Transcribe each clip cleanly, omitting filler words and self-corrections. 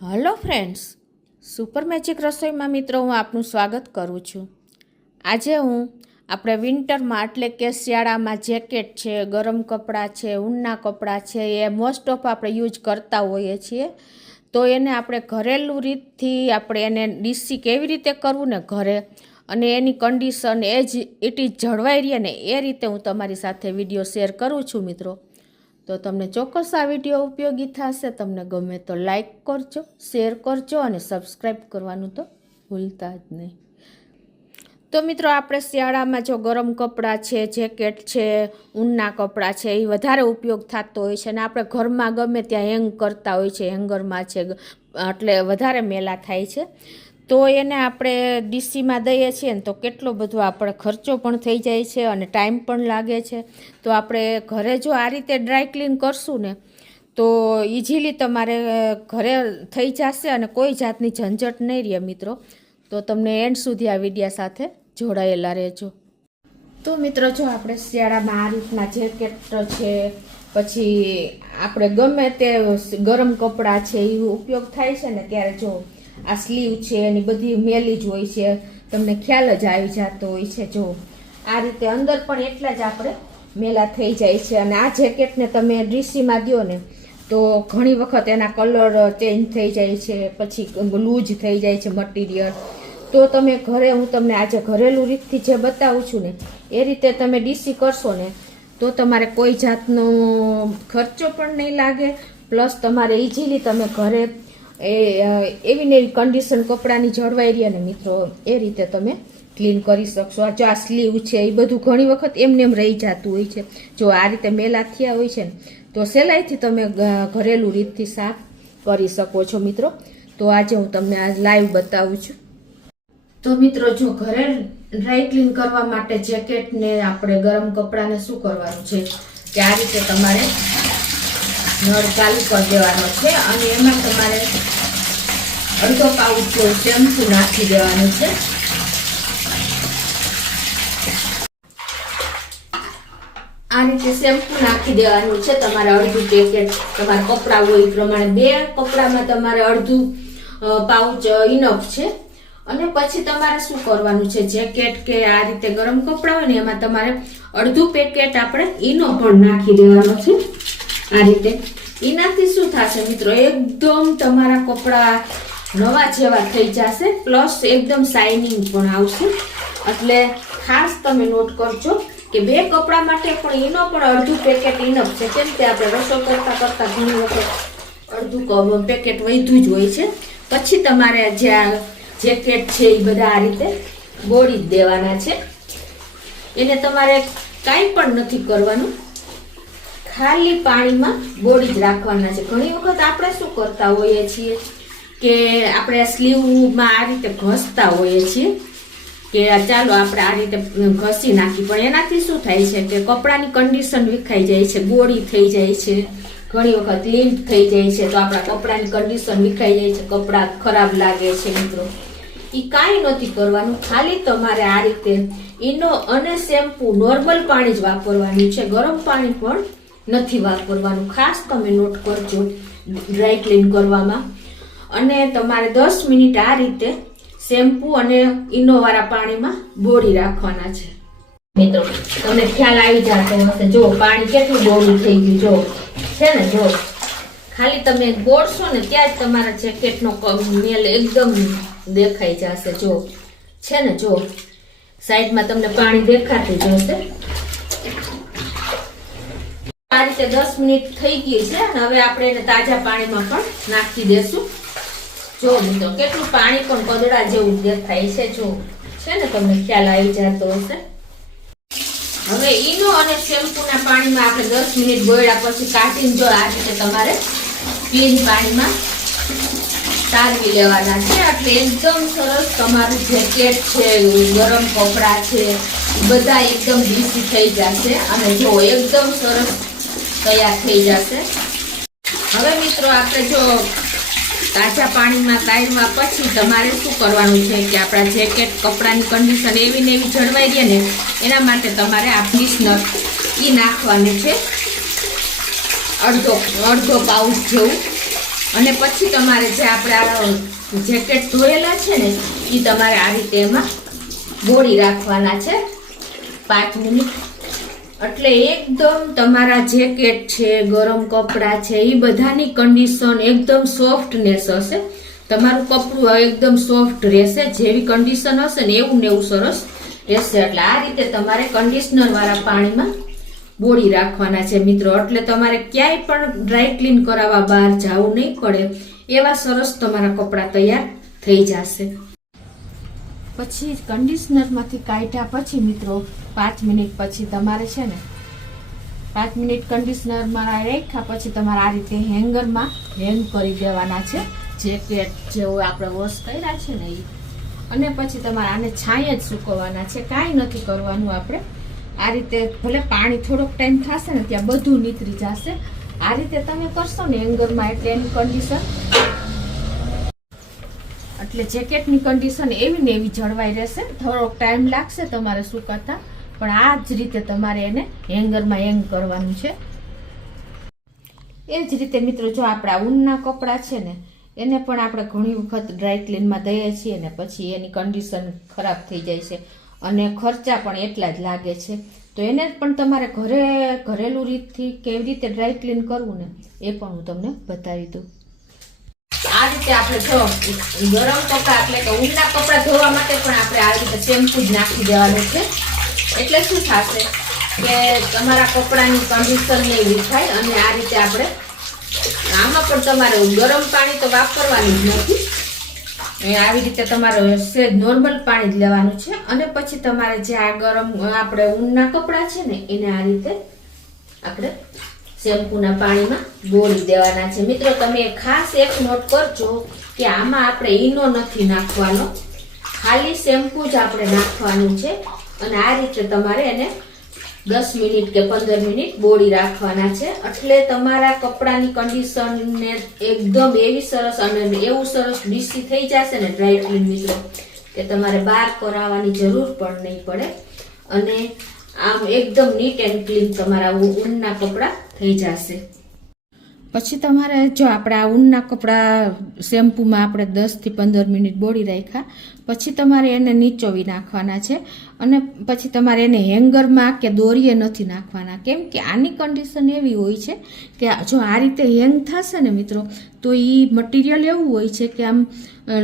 Hello friends, super magic રસોઈમાં મિત્રો હું આપનું સ્વાગત કરું છું। આજે હું આપણે વિન્ટરમાં એટલે કે શિયાળામાં જેકેટ છે, ગરમ કપડાં છે, ઊનના કપડાં છે, એ મોસ્ટ ઓફ આપણે યુઝ કરતા હોઈએ છીએ। તો એને આપણે ઘરેલું રીતથી આપણે એને ડીસી કેવી રીતે કરવું ને ઘરે, અને એની કન્ડિશન ઇટ ઇઝ જળવાઈ રહે ને એ રીતે હું તમારી સાથે વિડીયો શેર કરું છું મિત્રો। તો તમને ચોક્કસ આ વિડીયો ઉપયોગી થશે। તમને ગમે તો લાઈક કરજો, શેર કરજો અને સબસ્ક્રાઈબ કરવાનું તો ભૂલતા જ નહીં। તો મિત્રો આપણે શિયાળામાં જો ગરમ કપડાં છે, જેકેટ છે, ઊનના કપડાં છે એ વધારે ઉપયોગ થતો હોય છે, અને આપણે ઘરમાં ગમે ત્યાં હેંગ કરતા હોય છે, હેંગરમાં છે એટલે વધારે મેલા થાય છે। તો એને આપણે ડીસીમાં દઈએ છીએ ને તો કેટલો બધો આપણે ખર્ચો પણ થઈ જાય છે અને ટાઈમ પણ લાગે છે। તો આપણે ઘરે જો આ રીતે ડ્રાય ક્લીન કરશું ને તો ઇઝીલી તમારે ઘરે થઈ જશે અને કોઈ જાતની ઝંઝટ નહીં રહે મિત્રો। તો તમને એન્ડ સુધી આ વિડીયા સાથે જોડાયેલા રહેજો। તો મિત્રો જો આપણે શિયાળામાં આ રીતના જેકેટ છે, પછી આપણે ગમે તે ગરમ કપડાં છે એ ઉપયોગ થાય છે ને ત્યારે જો આ સ્લીવ છે એની બધી મેલી જ હોય છે, તમને ખ્યાલ જ આવી જતો હોય છે। જો આ રીતે અંદર પણ એટલા જ આપણે મેલા થઈ જાય છે, અને આ જેકેટને તમે ડીસીમાં દો ને તો ઘણી વખત એના કલર ચેન્જ થઈ જાય છે, પછી લૂઝ થઈ જાય છે મટીરિયલ। તો તમે ઘરે હું તમને આજે ઘરેલું રીતથી જે બતાવું છું ને એ રીતે તમે ડીસી કરશો ને તો તમારે કોઈ જાતનો ખર્ચો પણ નહીં લાગે, પ્લસ તમારે ઇઝીલી તમે ઘરે એવી ને એવી કન્ડિશન કપડાની જળવાઈ રહે ને મિત્રો એ રીતે તમે ક્લીન કરી શકશો। જો આ સ્લીવ છે એ બધું ઘણી વખત એમને એમ રહી જતું હોય છે, જો આ રીતે મેલા થયા હોય છે ને તો સહેલાઈથી તમે ઘરેલું રીતથી સાફ કરી શકો છો મિત્રો। તો આજે હું તમને આ લાઈવ બતાવું છું। તો મિત્રો જો ઘરે ડ્રાય ક્લીન કરવા માટે જેકેટને આપણે ગરમ કપડાને શું કરવાનું છે કે આ રીતે તમારે નળ ચાલુ કરી દેવાનો છે, અને એમાં તમારે અડધો પાઉચ શેમ્પુ નાખી દેવાનું છે। આ રીતે શેમ્પુ નાખી દેવાનું છે તમારે અડધું પેકેટ, તમારા કપડાં હોય એ પ્રમાણે 2 કપડામાં તમારે અડધું પાઉચ ઇનફ છે। અને પછી તમારે શું કરવાનું છે, જેકેટ કે આ રીતે ગરમ કપડાં હોય ને એમાં તમારે અડધું પેકેટ આપણે ઈનો પણ નાખી દેવાનો છે આ રીતે। એનાથી શું થશે મિત્રો, એકદમ તમારા કપડાં નવા જેવા થઈ જશે, પ્લસ એકદમ શાઇનિંગ પણ આવશે। એટલે ખાસ તમે નોટ કરજો કે 2 કપડા માટે પણ ઈનો પણ અડધું પેકેટ ઇનફ છે, કેમ કે આપણે રસોઈ કરતા કરતા ઘણી વખત અડધું પેકેટ વધ્યું જ હોય છે। પછી તમારે જે આ જેકેટ છે એ બધા આ રીતે બોળી દેવાના છે, એને તમારે કાંઈ પણ નથી કરવાનું, ખાલી પાણીમાં બોળી જ રાખવાના છે। ઘણી વખત આપણે શું કરતા હોઈએ છીએ કે આપણે સ્લીવમાં આ રીતે ઘસતા હોઈએ છીએ કે ચાલો આપણે આ રીતે ઘસી નાખી, પણ એનાથી શું થાય છે કે કપડાની કન્ડિશન વિખાઈ જાય છે, ગોળી થઈ જાય છે, ઘણી વખત લીન્ટ થઈ જાય છે, તો આપણા કપડાની કન્ડિશન વિખાઈ જાય છે, કપડાં ખરાબ લાગે છે મિત્રો। એ કાંઈ નથી કરવાનું, ખાલી તમારે આ રીતે ઈનો અને શેમ્પુ નોર્મલ પાણી જ વાપરવાનું છે, ગરમ પાણી પણ નથી વાપરવાનું, ખાસ તમે નોટ કરજો ડ્રાય ક્લીન કરવામાં। અને તમારે 10 મિનિટ આ રીતે શેમ્પુ અને ઈનો વાળા પાણીમાં બોળી રાખવાના છે મિત્રો। તમને ખ્યાલ આવી જતો હશે, જો પાણી કેટલું બોળું થઈ ગયું જો છે ને, જો ખાલી તમે બોળશો ને ત્યાં જ તમારા જેકેટનો મેલ એકદમ દેખાઈ જશે, જો છે ને, જો સાઈડમાં તમને પાણી દેખાતું જ હશે। આ રીતે 10 મિનિટ થઈ ગઈ છે, અને હવે આપણે એને તાજા પાણીમાં પણ નાખી દેશું। જો મિત્રો કેટલું પાણી પણ કદડા જેવું દેખાય છે, જો છે ને, તમને ખ્યાલ આવી જતો હશે। હવે ઈનો અને શેમ્પુના પાણીમાં આપણે 10 મિનિટ બોળ્યા પછી કાઢીને જો આ રીતે તમારે ક્લીન પાણીમાં તારવી લેવાના છે, એટલે એકદમ સરસ તમારું જેકેટ છે, ગરમ કપડાં છે બધા એકદમ ડીસી થઈ જશે, અને જો એકદમ સરસ તૈયાર થઈ જશે। હવે મિત્રો આપણે જો તાજા પાણીમાં તારવા પછી તમારે શું કરવાનું છે કે આપણા જેકેટ કપડાની કન્ડિશન એવી ને એવી જળવાઈ રહે ને એના માટે તમારે આ કન્ડિશનર એ નાખવાનું છે, અડધો પાઉચ જેવું। અને પછી તમારે જે આપણે આ જેકેટ ધોયેલા છે ને એ તમારે આ રીતે એમાં બોળી રાખવાના છે 5 મિનિટ. એટલે એકદમ તમારા જેકેટ છે, ગરમ કપડાં છે, એ બધાની કન્ડિશન એકદમ સોફ્ટનેસ હશે. તમારું કપડું એકદમ સોફ્ટ રહેશે. જેવી કન્ડિશન હશે ને એવું સરસ રહેશે. એટલે આ રીતે તમારે કન્ડિશનર વાળા પાણીમાં બોળી રાખવાના છે મિત્રો. એટલે તમારે ક્યાંય પણ ડ્રાય ક્લીન કરાવવા બહાર જવું નહીં પડે. એવા સરસ તમારા કપડાં તૈયાર થઈ જશે. પછી કન્ડિશનરમાંથી કાઢ્યા પછી મિત્રો 5 મિનિટ પછી તમારે છે ને 5 મિનિટ કન્ડિશનરમાં રાખ્યા પછી તમારે આ રીતે હેંગરમાં હેંગ કરી દેવાના છે જેકેટ જેવું આપણે વોશ કર્યા છે ને એ. અને પછી તમારે આને છાંય જ સૂકવવાના છે, કાંઈ નથી કરવાનું. આપણે આ રીતે ભલે પાણી થોડોક ટાઈમ થશે ને ત્યાં બધું નીતરી જશે. આ રીતે તમે કરશો ને હેંગરમાં એટલે એની કન્ડિશન એટલે જેકેટની કન્ડિશન એવી ને એવી જળવાઈ રહેશે. થોડોક ટાઈમ લાગશે તમારે સુકાતા, પણ આ જ રીતે તમારે એને હેંગરમાં હેંગ કરવાનું છે. એ જ રીતે મિત્રો જો આપણા ઊનના કપડાં છે ને એને પણ આપણે ઘણી વખત ડ્રાય ક્લીનમાં દઈએ છીએ ને પછી એની કન્ડિશન ખરાબ થઈ જાય છે અને ખર્ચા પણ એટલા જ લાગે છે. તો એને પણ તમારે ઘરેલું રીતથી કેવી રીતે ડ્રાય ક્લીન કરવું ને એ પણ હું તમને બતાવી દઉં. આ રીતે આપણે જો ગરમ કપડાં એટલે કે ઊનના કપડાં ધોવા માટે પણ આપણે આ રીતે શેમ્પૂ જ નાખી દેવાનું છે. એટલે શું થશે કે તમારા કપડાની કન્ડિશન નહીં વિખાય. અને આ રીતે આપણે આમાં પણ તમારે ગરમ પાણી તો વાપરવાનું જ નથી. આવી રીતે તમારે સેજ નોર્મલ પાણી જ લેવાનું છે. અને પછી તમારે જે આ ગરમ આપણે ઊનના કપડાં છે ને એને આ રીતે આપણે શેમ્પૂના પાણીમાં બોળી દેવાના છે. મિત્રો તમે ખાસ એક નોટ કરજો કે આમાં આપણે ઈનો નથી નાખવાનો, ખાલી શેમ્પૂ જ આપણે નાખવાનું છે. અને આ રીતે તમારે એને 10 મિનિટ કે 15 મિનિટ બોળી રાખવાના છે. એટલે તમારા કપડાની કન્ડિશનને એકદમ એવી સરસ અને એવું સરસ ડીસી થઈ જશે ને ડ્રાય ક્લીન મિત્રો કે તમારે બહાર કરાવવાની જરૂર પણ નહીં પડે. અને આમ એકદમ નીટ એન્ડ ક્લીન તમારા ઊનના કપડાં થઈ જશે. પછી તમારે જો આપણે આ ઊનના કપડાં શેમ્પૂમાં આપણે 10 થી 15 મિનિટ બોળી રાખ્યા પછી તમારે એને નીચોવી નાખવાના છે. અને પછી તમારે એને હેંગરમાં કે દોરીએ નથી નાખવાના, કેમ કે આની કન્ડિશન એવી હોય છે કે જો આ રીતે હેંગ થશે ને મિત્રો તો એ મટીરિયલ એવું હોય છે કે આમ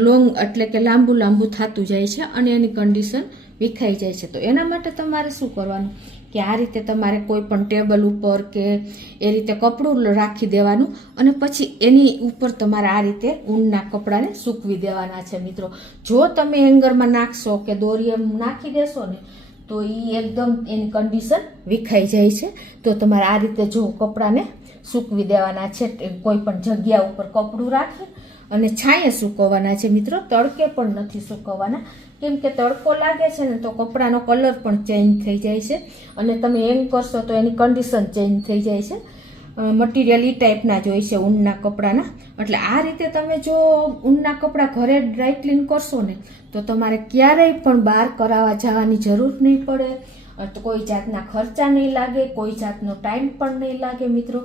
લોંગ એટલે કે લાંબુ થતું જાય છે અને એની કન્ડિશન વિખાઈ જાય છે. તો એના માટે તમારે શું કરવાનું કે આ રીતે તમારે કોઈ પણ ટેબલ ઉપર કે એ રીતે કપડું રાખી દેવાનું અને પછી એની ઉપર તમારે આ રીતે ઊનના કપડાને સૂકવી દેવાના છે મિત્રો. જો તમે હેંગરમાં નાખશો કે દોરીએ નાખી દેશો ને તો એ એકદમ એની કન્ડિશન વિખાઈ જાય છે. તો તમારે આ રીતે જો કપડાને સૂકવી દેવાના છે. કોઈ પણ જગ્યા ઉપર કપડું રાખી અને છાંયે સૂકવવાના છે મિત્રો. તડકે પણ નથી સૂકવવાના, કેમ કે તડકો લાગે છે ને તો કપડાનો કલર પણ ચેન્જ થઈ જાય છે અને તમે હેંગ કરશો તો એની કન્ડિશન ચેન્જ થઈ જાય છે. મટીરિયલ એ ટાઈપના જ હોય છે ઊનના કપડાના. એટલે આ રીતે તમે જો ઊનના કપડાં ઘરે ડ્રાય ક્લીન કરશો ને તો તમારે ક્યારેય પણ બહાર કરાવવા જવાની જરૂર નહીં પડે. કોઈ જાતના ખર્ચા નહીં લાગે, કોઈ જાતનો ટાઈમ પણ નહીં લાગે મિત્રો.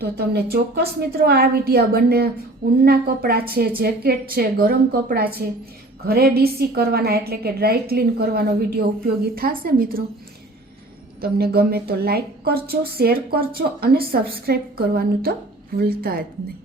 તો તમને ચોક્કસ મિત્રો આ વિડીયો બંને ઊનના કપડાં છે, જેકેટ છે, ગરમ કપડાં છે, ઘરે ડીસી કરવાના એટલે કે ડ્રાય ક્લીન કરવાનો વિડીયો ઉપયોગી થશે મિત્રો. તમને ગમે તો લાઈક કરજો, શેર કરજો અને સબસ્ક્રાઈબ કરવાનું તો ભૂલતા જ નહીં.